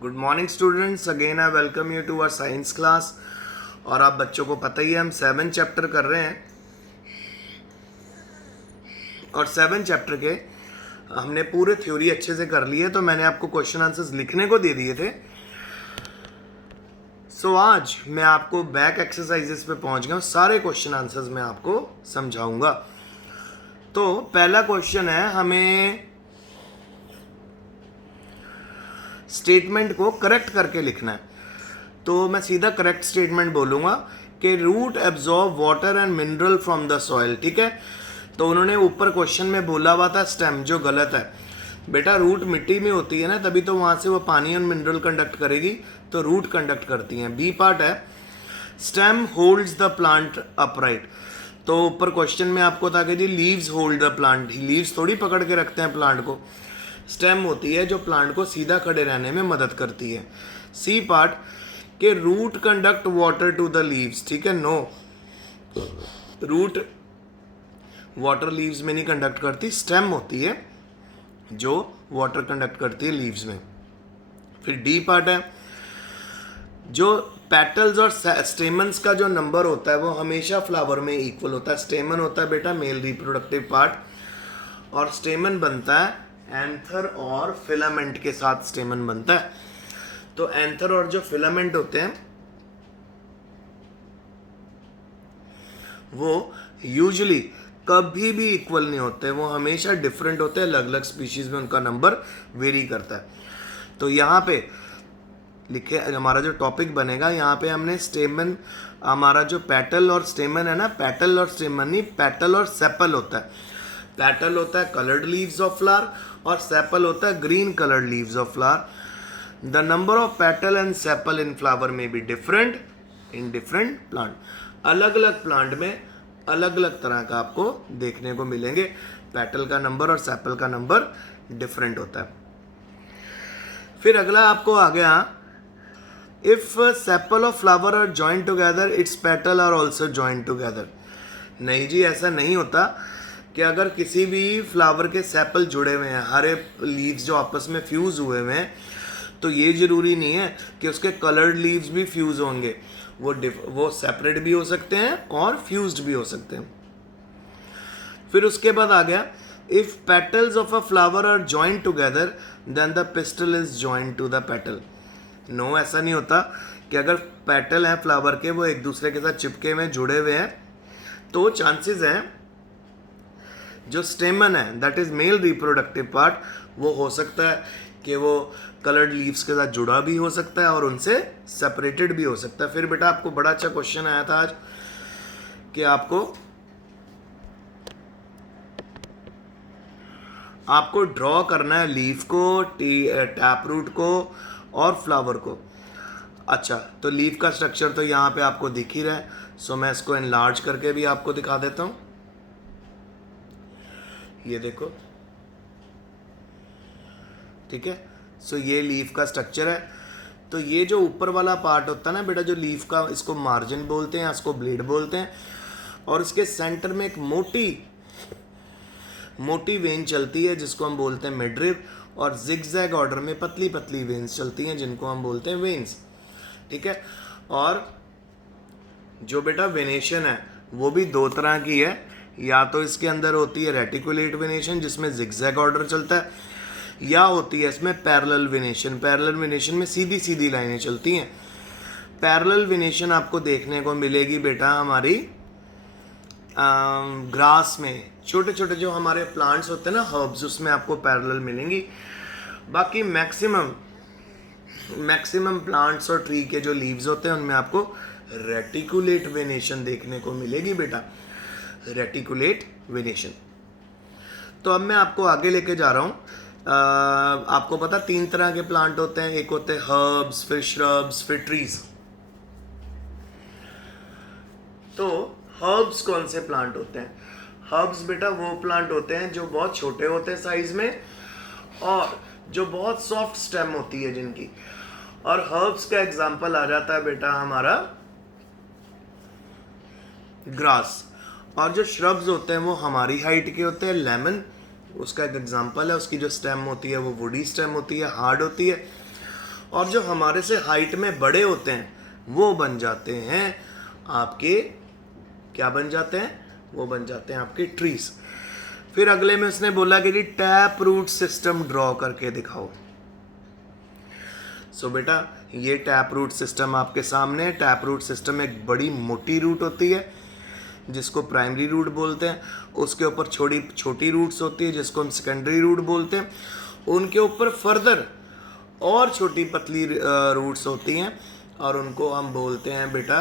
Good morning students, again I welcome you to our science class. और आप बच्चों को पता ही है हम 7 चैप्टर कर रहे हैं और 7 चैप्टर के हमने पूरे थ्योरी अच्छे से कर ली है। तो मैंने आपको क्वेश्चन आंसर्स लिखने को दे दिए थे। आज मैं आपको बैक एक्सरसाइजेस पे पहुंच गया हूँ। सारे क्वेश्चन आंसर्स मैं आपको समझाऊंगा। तो पहला क्वेश्चन है, हमें स्टेटमेंट को करेक्ट करके लिखना है। तो मैं सीधा करेक्ट स्टेटमेंट बोलूँगा कि root absorb water and mineral from the soil. ठीक है, तो उन्होंने ऊपर क्वेश्चन में बोला हुआ था स्टेम, जो गलत है। बेटा रूट मिट्टी में होती है ना, तभी तो वहाँ से वो पानी और मिनरल कंडक्ट करेगी, तो रूट कंडक्ट करती हैं। बी पार्ट है stem holds the plant upright. तो ऊपर क्वेश्चन में आपको था कि जी leaves hold the plant, leaves थोड़ी पकड़ के रखते हैं प्लांट को। स्टेम होती है जो प्लांट को सीधा खड़े रहने में मदद करती है। सी पार्ट के root conduct water to the leaves. ठीक है, नो, रूट वाटर लीव्स में नहीं कंडक्ट करती, स्टेम होती है जो वाटर कंडक्ट करती है लीव्स में। फिर डी पार्ट है, जो पेटल्स और स्टेमन्स का जो नंबर होता है वो हमेशा फ्लावर में इक्वल होता है। स्टेमन होता है बेटा मेल रिप्रोडक्टिव पार्ट, और स्टेमन बनता है एंथर और फिलामेंट के साथ स्टेमन बनता है। तो एंथर और जो फिलामेंट होते हैं वो यूजुअली कभी भी इक्वल नहीं होते, वो हमेशा डिफरेंट होते हैं। अलग अलग स्पीशीज में उनका नंबर वेरी करता है। तो यहाँ पे लिखे हमारा जो टॉपिक बनेगा, यहाँ पे हमने स्टेमन, हमारा जो पेटल और स्टेमन है ना, पेटल और स्टेमन नहीं, पेटल और सेपल होता है। पेटल होता है कलर्ड लीव्स ऑफ फ्लावर और सेपल होता है green coloured leaves of flower. The number of petal and sepal in flower में be different in different plant. अलग अलग प्लांट में अलग अलग तरह का आपको देखने को मिलेंगे। पेटल का नंबर और सेपल का नंबर डिफरेंट होता है। फिर अगला आपको आ गया, if sepal of flower are joint together its petal are also joint together. नहीं जी, ऐसा नहीं होता कि अगर किसी भी फ्लावर के सेपल जुड़े हुए हैं, हरे लीव्स जो आपस में फ्यूज हुए हुए हैं, तो ये जरूरी नहीं है कि उसके कलर्ड लीव्स भी फ्यूज होंगे। वो सेपरेट भी हो सकते हैं और फ्यूज्ड भी हो सकते हैं। फिर उसके बाद आ गया, if petals of a flower are joint together then the pistil is joint to the petal. No, ऐसा नहीं होता कि अगर पेटल हैं फ्लावर के, वो एक दूसरे के साथ चिपके हुए जुड़े हुए हैं, तो चांसेस हैं जो स्टेमन है that is male reproductive part, वो हो सकता है कि वो कलर्ड लीव्स के साथ जुड़ा भी हो सकता है और उनसे सेपरेटेड भी हो सकता है। फिर बेटा आपको बड़ा अच्छा क्वेश्चन आया था आज कि आपको ड्रॉ करना है लीफ को, टैप रूट को और फ्लावर को। अच्छा, तो लीफ का स्ट्रक्चर तो यहाँ पे आपको दिख ही रहा है, सो मैं इसको एनलार्ज करके भी आपको दिखा देता हूँ। ये देखो, ठीक है। सो ये लीफ का स्ट्रक्चर है। तो ये जो ऊपर वाला पार्ट होता है ना बेटा, जो लीफ का, इसको मार्जिन बोलते हैं, इसको ब्लेड बोलते हैं। और इसके सेंटर में एक मोटी वेन चलती है जिसको हम बोलते हैं मिडरिब, और जिगजैग ऑर्डर में पतली पतली वेन्स चलती हैं जिनको हम बोलते हैं वेन्स। ठीक है, और जो बेटा वेनेशन है वो भी दो तरह की है। या तो इसके अंदर होती है रेटिकुलेट वेनेशन जिसमें जिगजैग ऑर्डर चलता है, या होती है इसमें पैरेलल वेनेशन। पैरेलल वेनेशन में सीधी सीधी लाइनें चलती हैं। पैरेलल वेनेशन आपको देखने को मिलेगी बेटा हमारी ग्रास में, छोटे छोटे जो हमारे प्लांट्स होते हैं ना, हर्ब्स, उसमें आपको पैरेलल मिलेंगी। बाकी मैक्सिमम प्लांट्स और ट्री के जो लीव्स होते हैं उनमें आपको रेटिकुलेट वेनेशन देखने को मिलेगी बेटा, रेटिकुलेट वेनेशन। तो अब मैं आपको आगे लेके जा रहा हूँ। आपको पता 3 तरह के प्लांट होते हैं, एक होते हैं हर्ब्स, फिर श्रब्स, फिर ट्रीज। तो हर्ब्स कौन से प्लांट होते हैं? हर्ब्स बेटा वो प्लांट होते हैं जो बहुत छोटे होते हैं साइज में और जो बहुत सॉफ्ट स्टेम होती है जिनकी। और हर्ब्स का एग्जांपल आ जाता है बेटा हमारा ग्रास। और जो श्रब्स होते हैं वो हमारी हाइट के होते हैं। लेमन उसका एक एग्जांपल है, उसकी जो स्टेम होती है वो वुडी स्टेम होती है, हार्ड होती है। और जो हमारे से हाइट में बड़े होते हैं वो बन जाते हैं आपके, क्या बन जाते हैं, वो बन जाते हैं आपके ट्रीज। फिर अगले में उसने बोला कि जी टैप रूट सिस्टम ड्रॉ करके दिखाओ। सो बेटा ये टैप रूट सिस्टम आपके सामने है। टैप रूट सिस्टम एक बड़ी मोटी रूट होती है जिसको प्राइमरी रूट बोलते हैं, उसके ऊपर छोटी छोटी रूट्स होती है जिसको हम सेकेंडरी रूट बोलते हैं, उनके ऊपर फर्दर और छोटी पतली रूट्स होती हैं और उनको हम बोलते हैं बेटा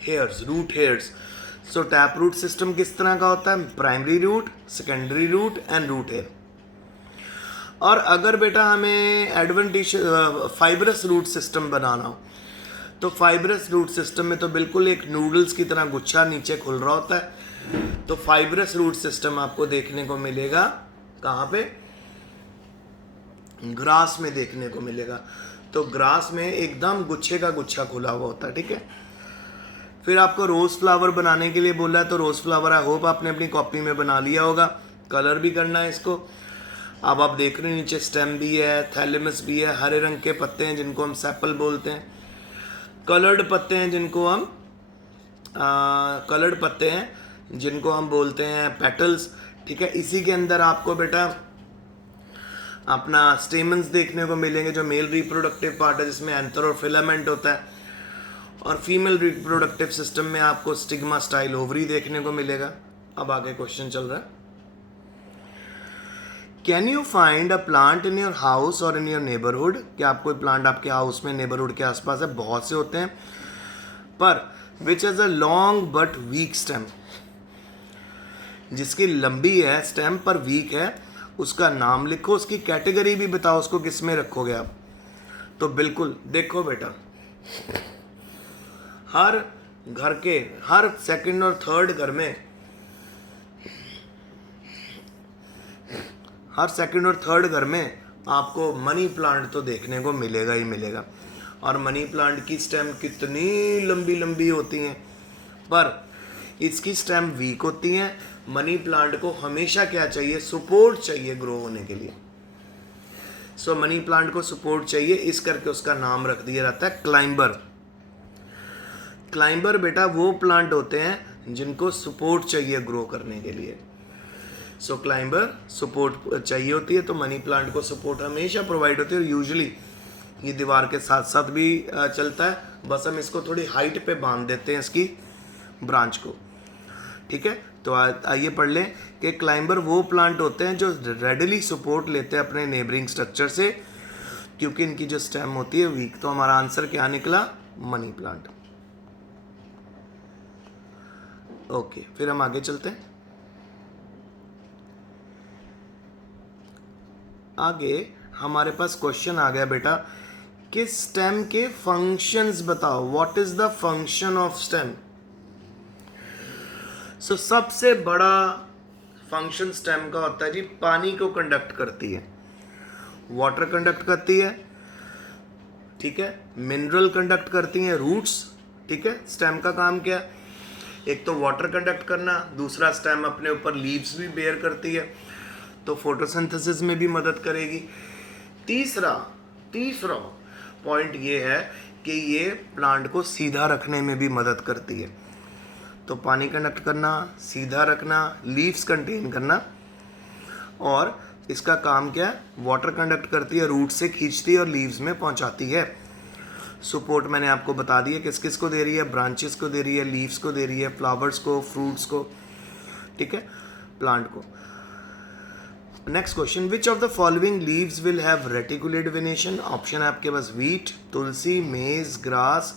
hairs, root hairs. So tap root system किस तरह का होता है, primary root, secondary root and root hair. और अगर बेटा हमें एडवेंटिश फाइब्रस रूट सिस्टम बनाना हो तो फाइब्रस रूट सिस्टम में तो बिल्कुल एक नूडल्स की तरह गुच्छा नीचे खुल रहा होता है। तो फाइब्रस रूट सिस्टम आपको देखने को मिलेगा कहाँ पे, ग्रास में देखने को मिलेगा। तो ग्रास में एकदम गुच्छे का गुच्छा खुला हुआ होता है, ठीक है। फिर आपको रोज फ्लावर बनाने के लिए बोला है, तो रोज फ्लावर आई होप आपने अपनी कॉपी में बना लिया होगा। कलर भी करना है इसको। अब आप देख रहे हैं नीचे स्टेम भी है, थैलेमस भी है, हरे रंग के पत्ते हैं जिनको हम सेपल बोलते हैं, कलर्ड पत्ते हैं जिनको हम कलर्ड पत्ते हैं जिनको हम बोलते हैं पेटल्स, ठीक है। इसी के अंदर आपको बेटा अपना स्टेमन्स देखने को मिलेंगे जो मेल रिप्रोडक्टिव पार्ट है जिसमें एंथर और फिलामेंट होता है, और फीमेल रिप्रोडक्टिव सिस्टम में आपको स्टिग्मा स्टाइल ओवरी देखने को मिलेगा। अब आगे क्वेश्चन चल रहा है, can you find a plant in your house और इन योर नेबरहुड। क्या आप कोई प्लांट आपके हाउस में, नेबरहुड के आसपास है, बहुत से होते हैं, पर which is a long but week stem, जिसकी लंबी है स्टेम पर वीक है, उसका नाम लिखो, उसकी कैटेगरी भी बताओ, उसको किस में रखोगे आप। तो बिल्कुल देखो बेटा, हर घर के हर सेकंड और थर्ड घर में, हर सेकंड और थर्ड घर में आपको मनी प्लांट तो देखने को मिलेगा ही मिलेगा। और मनी प्लांट की स्टेम कितनी लंबी लंबी होती हैं, पर इसकी स्टेम वीक होती हैं। मनी प्लांट को हमेशा क्या चाहिए, सपोर्ट चाहिए ग्रो होने के लिए। सो मनी प्लांट को सपोर्ट चाहिए, इस करके उसका नाम रख दिया जाता है क्लाइंबर। क्लाइंबर बेटा वो प्लांट होते हैं जिनको सपोर्ट चाहिए ग्रो करने के लिए। सो क्लाइंबर सपोर्ट चाहिए होती है, तो मनी प्लांट को सपोर्ट हमेशा प्रोवाइड होती है। और यूजुअली ये दीवार के साथ साथ भी चलता है, बस हम इसको थोड़ी हाइट पे बांध देते हैं इसकी ब्रांच को, ठीक है। तो आइए पढ़ लें कि क्लाइंबर वो प्लांट होते हैं जो रेडिली सपोर्ट लेते हैं अपने नेबरिंग स्ट्रक्चर से, क्योंकि इनकी जो स्टेम होती है वीक। तो हमारा आंसर क्या निकला, मनी प्लांट। ओके, फिर हम आगे चलते हैं। आगे हमारे पास क्वेश्चन आ गया बेटा कि स्टेम के फंक्शंस बताओ, what is the function of stem. So सबसे बड़ा फंक्शन स्टेम का होता है जी, पानी को कंडक्ट करती है, वाटर कंडक्ट करती है, ठीक है, मिनरल कंडक्ट करती हैं, रूट्स, ठीक है। स्टेम का काम क्या है, एक तो वाटर कंडक्ट करना, दूसरा स्टेम अपने ऊपर लीव्स भी बेयर करती है तो फोटोसिंथेसिस में भी मदद करेगी। तीसरा पॉइंट ये है कि ये प्लांट को सीधा रखने में भी मदद करती है। तो पानी कंडक्ट करना, सीधा रखना, लीव्स कंटेन करना, और इसका काम क्या है, वाटर कंडक्ट करती है, रूट से खींचती है और लीव्स में पहुंचाती है। सपोर्ट मैंने आपको बता दिया किस किस को दे रही है, ब्रांचेस को दे रही है, लीव्स को दे रही है, फ्लावर्स को, फ्रूट्स को, ठीक है, प्लांट को। Next question, which of the following leaves will have reticulate venation. Option है आपके पास वीट, तुलसी, मेज, ग्रास,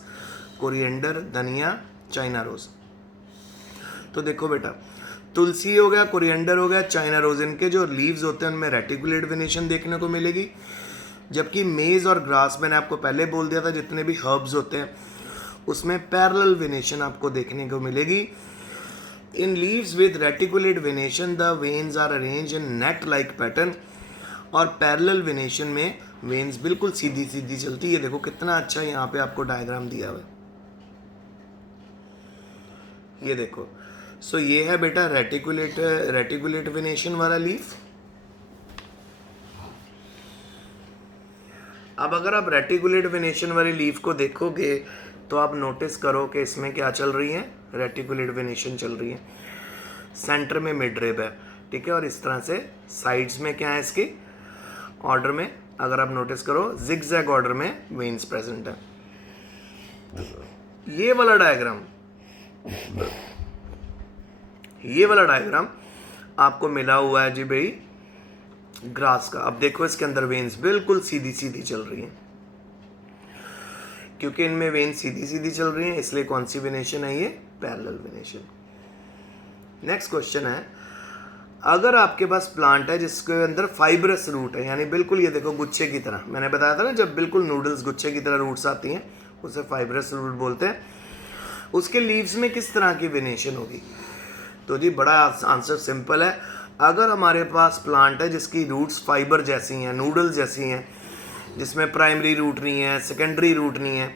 कोरिएंडर, धनिया, चाइना रोज। तो देखो बेटा, तुलसी हो गया, कोरिएंडर हो गया, चाइना रोज, इनके जो लीव्स होते हैं उनमें रेटिकुलेट वेनेशन देखने को मिलेगी। जबकि मेज और ग्रास मैंने आपको पहले बोल दिया था, जितने भी हर्ब्स होते हैं उसमें पैरेलल वेनेशन आपको देखने को मिलेगी। In leaves with reticulate venation the veins are arrange in net like pattern, और पैरेलल वेनेशन में वेन्स बिल्कुल सीधी सीधी चलती है। देखो कितना अच्छा यहाँ पे आपको डायग्राम दिया हुआ है, ये देखो। सो ये है बेटा रेटिकुलेट वेनेशन वाला लीफ। अब अगर आप रेटिकुलेट वेनेशन वाली लीफ को देखोगे तो आप नोटिस करो कि इसमें क्या चल रही है, रेटिकुलेट वेनेशन चल रही है, सेंटर में मिड रिब है, ठीक है, और इस तरह से साइड्स में क्या है इसके ऑर्डर में, अगर आप नोटिस करो जिगजैग ऑर्डर में वेन्स प्रेजेंट है। ये वाला डायग्राम आपको मिला हुआ है जी भाई ग्रास का। अब देखो इसके अंदर वेन्स बिल्कुल सीधी सीधी चल रही हैं, क्योंकि इनमें वेन्स सीधी सीधी चल रही हैं इसलिए कौन सी वेनेशन है ये, पैरेलल वेनेशन। नेक्स्ट क्वेश्चन है, अगर आपके पास प्लांट है जिसके अंदर फाइब्रस रूट है, यानी बिल्कुल ये देखो गुच्छे की तरह, मैंने बताया था ना जब बिल्कुल नूडल्स गुच्छे की तरह रूट्स आती हैं उसे फाइब्रस रूट बोलते हैं, उसके लीव्स में किस तरह की वेनेशन होगी। तो जी बड़ा आंसर सिंपल है, अगर हमारे पास प्लांट है जिसकी रूट्स फाइबर जैसी हैं, नूडल्स जैसी हैं, जिसमें प्राइमरी रूट नहीं है, सेकेंडरी रूट नहीं है,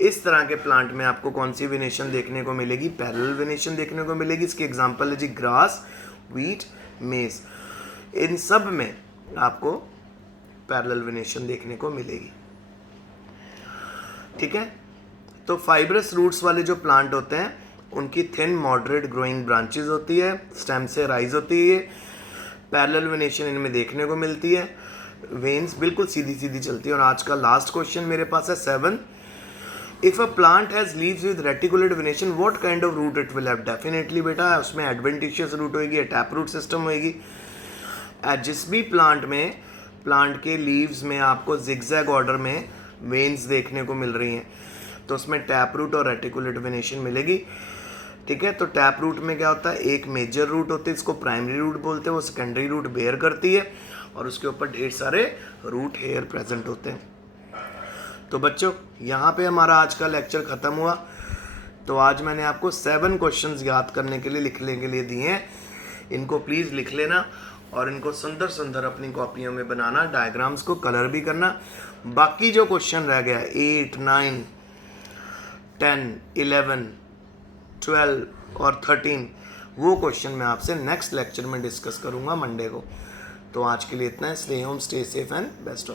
इस तरह के प्लांट में आपको कौन सी वेनेशन देखने को मिलेगी, पैरेलल वेनेशन देखने को मिलेगी। इसकी एग्जांपल है जी ग्रास, वीट, मेज, इन सब में आपको पैरेलल वेनेशन देखने को मिलेगी, ठीक है। तो फाइब्रस रूट्स वाले जो प्लांट होते हैं उनकी थिन मॉडरेट ग्रोइंग ब्रांचेस होती है, स्टेम से राइज होती है, पैरेलल वेनेशन इनमें देखने को मिलती है, वेन्स बिल्कुल सीधी सीधी चलती है। और आज का लास्ट क्वेश्चन मेरे पास है 7, if a plant has leaves with reticulate venation what kind of root it will have. Definitely बेटा उसमें एडवेंटिशियस रूट होगी, टैप रूट सिस्टम होगी। जिस भी प्लांट में, प्लांट के लीव्स में आपको जिगजैग ऑर्डर में वेन्स देखने को मिल रही हैं तो उसमें टैप रूट और रेटिकुलेट वेनेशन मिलेगी, ठीक है। तो टैप रूट में क्या होता है, एक मेजर रूट होती है, इसको प्राइमरी रूट बोलते हैं, वो सेकेंडरी रूट बेयर करती है और उसके ऊपर ढेर सारे रूट हेयर प्रेजेंट होते हैं। तो बच्चों यहाँ पे हमारा आज का लेक्चर ख़त्म हुआ। तो आज मैंने आपको 7 क्वेश्चंस याद करने के लिए, लिखने के लिए दिए हैं, इनको प्लीज़ लिख लेना और इनको सुंदर सुंदर अपनी कॉपियों में बनाना, डायग्राम्स को कलर भी करना। बाकी जो क्वेश्चन रह गया 8, 9, 10, 11, 12 और 13 वो क्वेश्चन मैं आपसे नेक्स्ट लेक्चर में डिस्कस करूंगा मंडे को। तो आज के लिए इतना है। Stay home, stay safe and best of